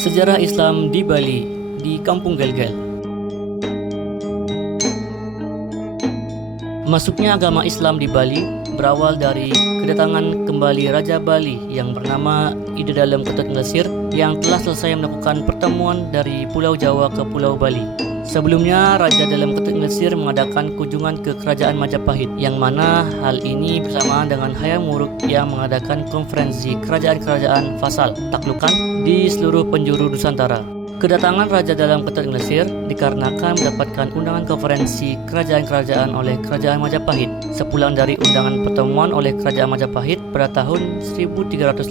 Sejarah Islam di Bali, di Kampung Gel-Gel. Masuknya agama Islam di Bali berawal dari kedatangan kembali Raja Bali yang bernama Ida Dalem Ketut Nglesir yang telah selesai melakukan pertemuan dari Pulau Jawa ke Pulau Bali. Sebelumnya, Raja Dalem Ketut Nglesir mengadakan kunjungan ke Kerajaan Majapahit, yang mana hal ini bersamaan dengan Hayam Wuruk yang mengadakan konferensi kerajaan-kerajaan vasal taklukan di seluruh penjuru Nusantara. Kedatangan Raja Dalem Ketut Nglesir dikarenakan mendapatkan undangan konferensi kerajaan-kerajaan oleh Kerajaan Majapahit. Sepulang dari undangan pertemuan oleh Kerajaan Majapahit pada tahun 1380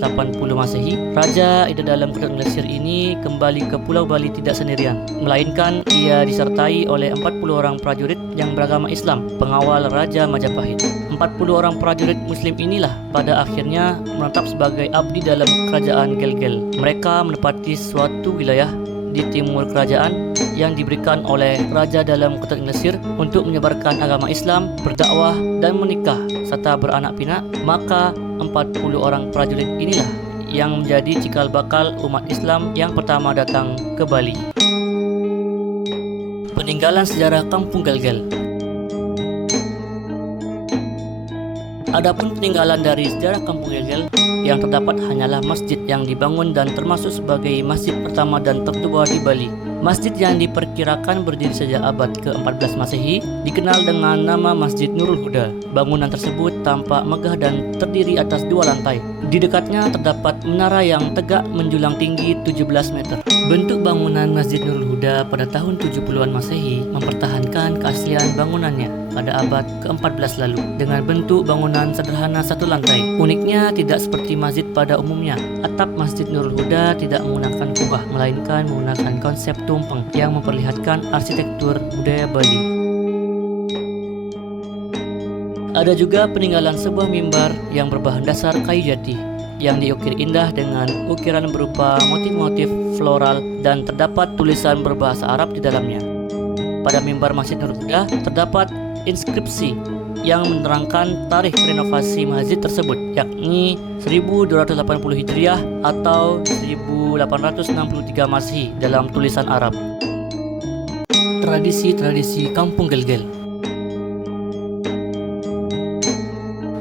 Masehi, Raja Ida Dalem Ketut Nglesir ini kembali ke Pulau Bali tidak sendirian, melainkan ia disertai oleh 40 orang prajurit yang beragama Islam, pengawal Raja Majapahit. 40 orang prajurit Muslim inilah pada akhirnya menetap sebagai abdi dalam Kerajaan Gel-Gel. Mereka menepati suatu wilayah di timur kerajaan yang diberikan oleh Raja Dalem Ketut Nglesir untuk menyebarkan agama Islam, berdakwah dan menikah serta beranak pinak. Maka 40 orang prajurit inilah yang menjadi cikal bakal umat Islam yang pertama datang ke Bali. Peninggalan sejarah Kampung Gel-Gel. Adapun peninggalan dari sejarah Kampung Gel-Gel, yang terdapat hanyalah masjid yang dibangun dan termasuk sebagai masjid pertama dan tertua di Bali. Masjid yang diperkirakan berdiri sejak abad ke-14 Masehi dikenal dengan nama Masjid Nurul Huda. Bangunan tersebut tampak megah dan terdiri atas 2 lantai. Di dekatnya terdapat menara yang tegak menjulang tinggi 17 meter. Bentuk bangunan Masjid Nurul Huda pada tahun 70-an Masehi mempertahankan keaslian bangunannya pada abad ke-14 lalu dengan bentuk bangunan sederhana satu lantai. Uniknya, tidak seperti masjid pada umumnya, atap Masjid Nurul Huda tidak menggunakan kubah, melainkan menggunakan konsep tumpeng yang memperlihatkan arsitektur budaya Bali. Ada juga peninggalan sebuah mimbar yang berbahan dasar kayu jati yang diukir indah dengan ukiran berupa motif-motif floral dan terdapat tulisan berbahasa Arab di dalamnya. Pada mimbar Masjid Nurul Huda terdapat inskripsi yang menerangkan tarikh renovasi masjid tersebut, yakni 1280 Hijriah atau 1863 Masehi dalam tulisan Arab. Tradisi-tradisi Kampung Gel-Gel.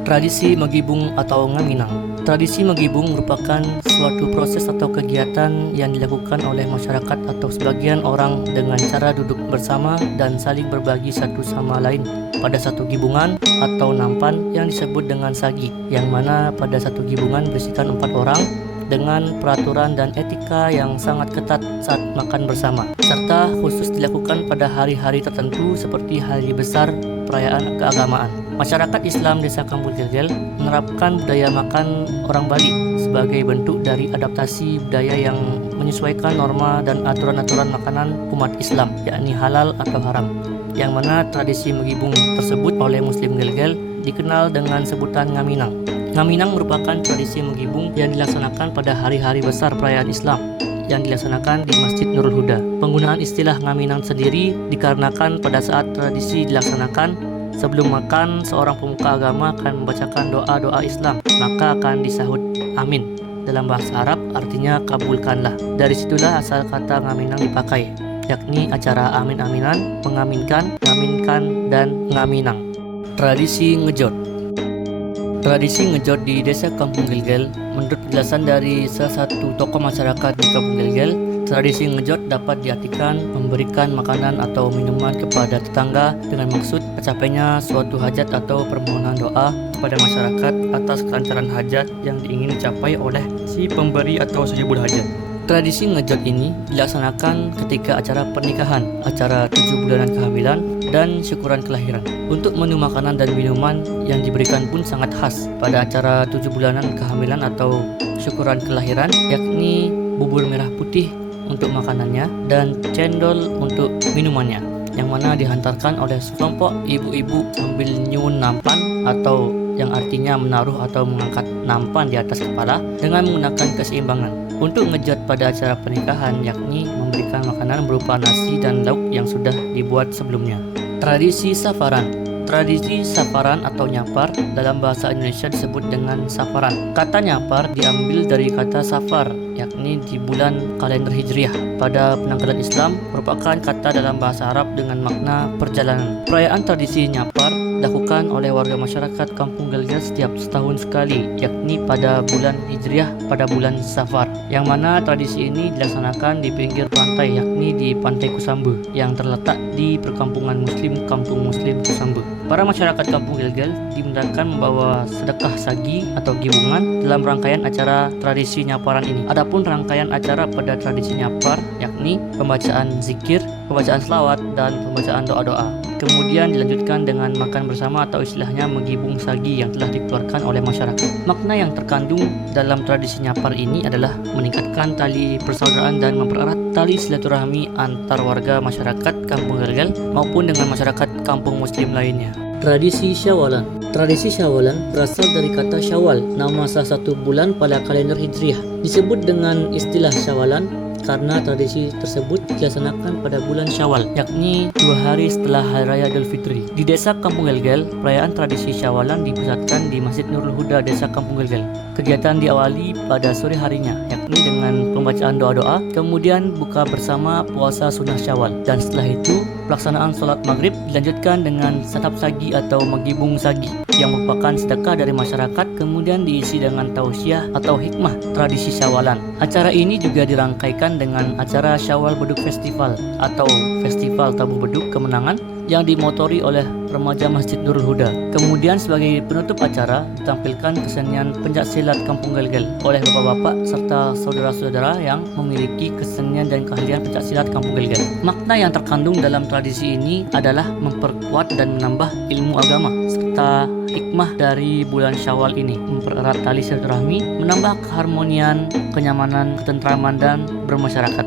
Tradisi Magibung atau Ngaminang. Tradisi Magibung merupakan suatu proses atau kegiatan yang dilakukan oleh masyarakat atau sebagian orang dengan cara duduk bersama dan saling berbagi satu sama lain pada satu gibungan atau nampan yang disebut dengan sagi, yang mana pada satu gibungan berisikan 4 orang dengan peraturan dan etika yang sangat ketat saat makan bersama, serta khusus dilakukan pada hari-hari tertentu seperti hari besar perayaan keagamaan. Masyarakat Islam Desa Kampung Gel-Gel menerapkan budaya makan orang Bali sebagai bentuk dari adaptasi budaya yang menyesuaikan norma dan aturan-aturan makanan umat Islam, yakni halal atau haram, yang mana tradisi Magibung tersebut oleh Muslim Gel-Gel dikenal dengan sebutan Ngaminang. Ngaminang merupakan tradisi Magibung yang dilaksanakan pada hari-hari besar perayaan Islam yang dilaksanakan di Masjid Nurul Huda. Penggunaan istilah Ngaminang sendiri dikarenakan pada saat tradisi dilaksanakan, sebelum makan seorang pemuka agama akan membacakan doa-doa Islam, maka akan disahut amin. Dalam bahasa Arab artinya kabulkanlah. Dari situlah asal kata Ngaminang dipakai, yakni acara amin-aminan, mengaminkan, ngaminkan, dan ngaminang. Tradisi ngejot. Tradisi ngejot di Desa Kampung Gel-Gel, menurut penjelasan dari salah satu tokoh masyarakat di Kampung Gel-Gel, tradisi ngejot dapat diartikan memberikan makanan atau minuman kepada tetangga dengan maksud tercapainya suatu hajat atau permohonan doa kepada masyarakat atas kelancaran hajat yang ingin dicapai oleh si pemberi atau sahibul hajat. Tradisi ngejot ini dilaksanakan ketika acara pernikahan, acara 7 bulanan kehamilan, dan syukuran kelahiran. Untuk menu makanan dan minuman yang diberikan pun sangat khas pada acara 7 bulanan kehamilan atau syukuran kelahiran, yakni bubur merah putih untuk makanannya dan cendol untuk minumannya, yang mana dihantarkan oleh sekelompok ibu-ibu sambil nyuwun nampan atau yang artinya menaruh atau mengangkat nampan di atas kepala dengan menggunakan keseimbangan. Untuk ngejot pada acara pernikahan, yakni memberikan makanan berupa nasi dan lauk yang sudah dibuat sebelumnya. Tradisi safaran. Tradisi safaran atau nyapar dalam bahasa Indonesia disebut dengan safaran. Kata nyapar diambil dari kata safar, yakni di bulan kalender Hijriah. Pada penanggalan Islam merupakan kata dalam bahasa Arab dengan makna perjalanan. Perayaan tradisi nyapar dilakukan oleh warga masyarakat Kampung Gelgel setiap setahun sekali, yakni pada bulan Hijriah pada bulan Safar, yang mana tradisi ini dilaksanakan di pinggir pantai, yakni di Pantai Kusambe yang terletak di perkampungan Muslim Kampung Muslim Kusambe. Para masyarakat Kampung Gelgel dimudahkan membawa sedekah sagi atau gibungan dalam rangkaian acara tradisi nyaparan ini. Adapun rangkaian acara pada tradisi nyapar yakni pembacaan zikir, pembacaan selawat, dan pembacaan doa-doa. Kemudian dilanjutkan dengan makan bersama atau istilahnya menggibung sagi yang telah dikeluarkan oleh masyarakat. Makna yang terkandung dalam tradisi nyapar ini adalah meningkatkan tali persaudaraan dan mempererat tali silaturahmi antar warga masyarakat Kampung Gelgel maupun dengan masyarakat kampung muslim lainnya. Tradisi Syawalan. Tradisi Syawalan berasal dari kata Syawal, nama salah satu bulan pada kalender Hijriah. Disebut dengan istilah Syawalan karena tradisi tersebut dilaksanakan pada bulan Syawal, yakni 2 hari setelah Hari Raya Idul Fitri. Di Desa Kampung Gelgel, perayaan tradisi Syawalan dipusatkan di Masjid Nurul Huda Desa Kampung Gelgel. Kegiatan diawali pada sore harinya, yakni dengan pembacaan doa-doa, kemudian buka bersama puasa sunnah Syawal, dan setelah itu pelaksanaan sholat maghrib dilanjutkan dengan satap sagi atau menggibung sagi yang merupakan sedekah dari masyarakat, kemudian diisi dengan tausiah atau hikmah tradisi Syawalan. Acara ini juga dirangkaikan dengan acara Syawal Beduk Festival atau Festival Tabuh Beduk Kemenangan yang dimotori oleh remaja Masjid Nurul Huda. Kemudian sebagai penutup acara ditampilkan kesenian pencaksilat Kampung Gelgel oleh bapak-bapak serta saudara-saudara yang memiliki kesenian dan keahlian pencaksilat Kampung Gelgel. Makna yang terkandung dalam tradisi ini adalah memperkuat dan menambah ilmu agama serta hikmah dari bulan Syawal ini, mempererat tali silaturahmi, menambah keharmonian, kenyamanan, ketentraman, dan bermasyarakat.